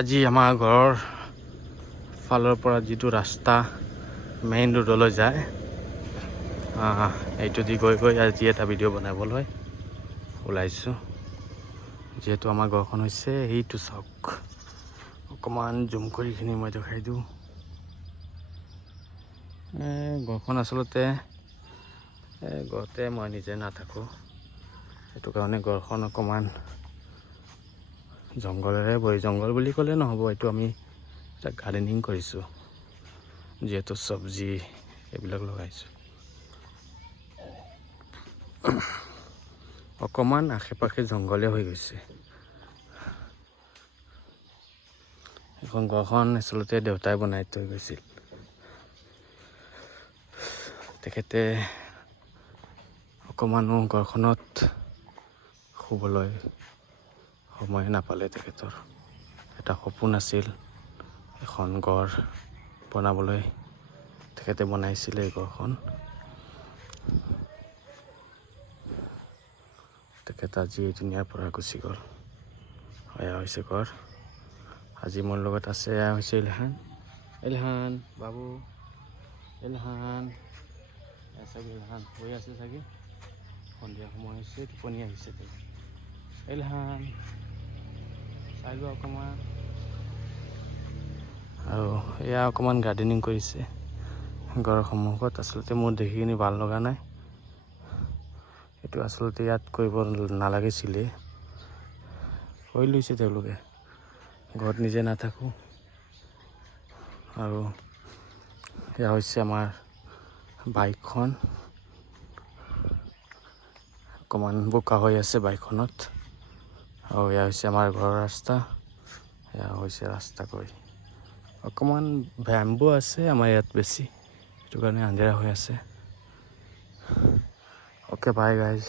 আজি আমাৰ ঘৰৰ ফালৰ পৰা যিটো ৰাস্তা মেইন ৰোডলৈ যায়, এইটো দি গৈ গৈ আজি এটা ভিডিঅ' বনাবলৈ ওলাইছোঁ। যিহেতু আমাৰ ঘৰখন হৈছে এইটো চাওক, অকণমান জুম কৰিখিনি মই দেখাই দিওঁ। ঘৰখন আচলতে ঘৰতে মই নিজে নাথাকোঁ, সেইটো কাৰণে ঘৰখন অকণমান জংঘলেৰে ভৰি, জংঘল বুলি ক'লে নহ'ব, এইটো আমি এটা গাৰ্ডেনিং কৰিছোঁ, যিহেতু চব্জি এইবিলাক লগাইছোঁ। অকণমান আশে পাশে জংঘলে হৈ গৈছে। এখন ঘৰখন আচলতে দেউতাই বনাই থৈ গৈছিল। তেখেতে অকণমানো ঘৰখনত শুবলৈ সময় নাপালে। তেখেতৰ এটা সপোন আছিল, এখন ঘৰ বনাবলৈ। তেখেতে বনাইছিলে এই ঘৰখন। তেখেত আজি এই দুনীয়াৰ পৰা গুচি গ'ল। এয়া হৈছে ঘৰ। আজি মোৰ লগত আছে, এয়া হৈছে ইলহান। ইলহান বাবু, ইলহান চাগে ইলহান হৈ আছে চাগে, সন্ধিয়া সময় হৈছে, টোপনি আহিছে। ইলহান চাই লোৱা অকণমান। আৰু এয়া অকণমান গাৰ্ডেনিং কৰিছে ঘৰৰ সন্মুখত। আচলতে মোৰ দেখি কিনি ভাল লগা নাই, এইটো আচলতে ইয়াত কৰিব নালাগিছিলে, কৰি লৈছে তেওঁলোকে। ঘৰত নিজে নাথাকোঁ। আৰু এয়া হৈছে আমাৰ বাইকখন, অকণমান বোকা হৈ আছে বাইকখনত। আৰু এয়া হৈছে আমাৰ ঘৰৰ ৰাস্তা, এয়া হৈছে ৰাস্তাকৈ। অকণমান বেম্বো আছে আমাৰ ইয়াত বেছি, সেইটো কাৰণে আন্ধেৰা হৈ আছে। Okay bye guys.